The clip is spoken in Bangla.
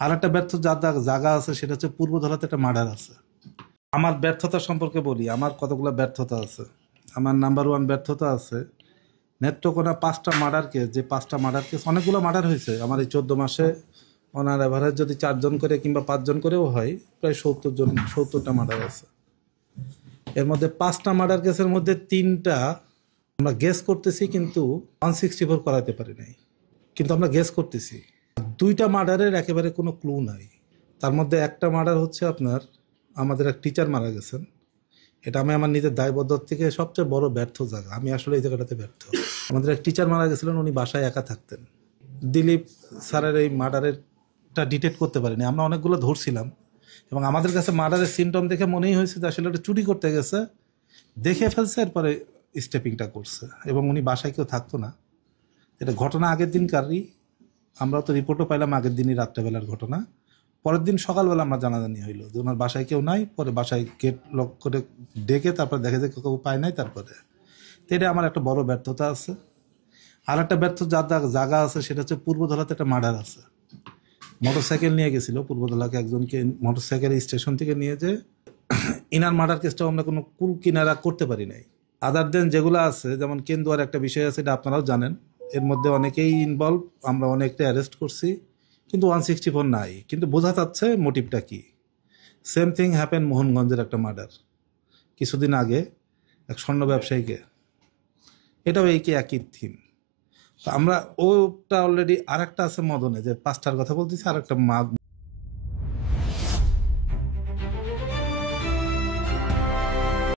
আর একটা ব্যর্থ জায়গা আছে, সেটা হচ্ছে পূর্বধলাতে একটা মার্ডার আছে। আমার ব্যর্থতা সম্পর্কে বলি, আমার কতগুলো ব্যর্থতা আছে। আমার নাম্বার ওয়ান ব্যর্থতা আছে নেত্রকোনা 5টা মার্ডার কেস, যে 5টা মার্ডার কেস, অনেকগুলো মার্ডার হয়েছে আমার এই 14 মাসে। ওনার এভারেজ যদি 4 জন করে কিংবা 5 জন করেও হয়, প্রায় 70টা মার্ডার আছে। এর মধ্যে 5টা মার্ডার কেসের মধ্যে 3টা আমরা গেস করতেছি, কিন্তু 164 করাতে পারি নাই, কিন্তু আমরা গেস করতেছি। 2টা মার্ডারের একেবারে কোনো ক্লু নাই। তার মধ্যে একটা মার্ডার হচ্ছে আপনার, আমাদের এক টিচার মারা গেছেন। এটা আমি আমার নিজের দায়বদ্ধতা থেকে সবচেয়ে বড় ব্যর্থ জায়গা, আমি আসলে এই জায়গাটাতে ব্যর্থ। আমাদের এক টিচার মারা গেছিলেন, উনি বাসায় একা থাকতেন। দিলীপ স্যারের এই মার্ডারেরটা ডিটেক্ট করতে পারিনি, আমরা অনেকগুলো ধরছিলাম, এবং আমাদের কাছে মার্ডারের সিমটম দেখে মনেই হয়েছে যে আসলে ওটা চুরি করতে গেছে, দেখে ফেলছে, এরপরে স্টেপিংটা করছে, এবং উনি বাসায় কেউ থাকতো না। এটা ঘটনা আগের দিনকারই, আমরা তো রিপোর্টও পাইলাম আগের দিনই রাত্রেবেলার ঘটনা। পরের দিন সকালবেলা আমরা জানাজানি হইলো যে ওনার বাসায় কেউ নাই, পরে বাসায় গেট লক করে ডেকে তারপর দেখে যে কেউ পায় নাই। তারপরে তো এটা আমার একটা বড় ব্যর্থতা আছে। আর একটা ব্যর্থ জায়গা আছে, সেটা হচ্ছে পূর্বধলাতে একটা মার্ডার আছে। মোটরসাইকেল নিয়ে গেছিল পূর্বধলাকে, একজনকে মোটরসাইকেল স্টেশন থেকে নিয়ে যে ইনার মার্ডার কেসটাও আমরা কোনো কুল কিনারা করতে পারি নাই। আদার দেন যেগুলো আছে, যেমন কেন্দুয়ার একটা বিষয় আছে, এটা আপনারাও জানেন, এর মধ্যে অনেকেই ইনভলভ, আমরা অনেকটা অ্যারেস্ট করছি, কিন্তু 164 নাই, কিন্তু বোঝা যাচ্ছে মোটিভটা কি। সেম থিং হ্যাপেন মোহনগঞ্জের একটা মার্ডার কিছুদিন আগে, এক স্বর্ণ ব্যবসায়ীকে, এটাও একই থিম। তো আমরা ওটা অলরেডি, আর একটা আছে মদনে, যে 5টার কথা বলতেছি, আর একটা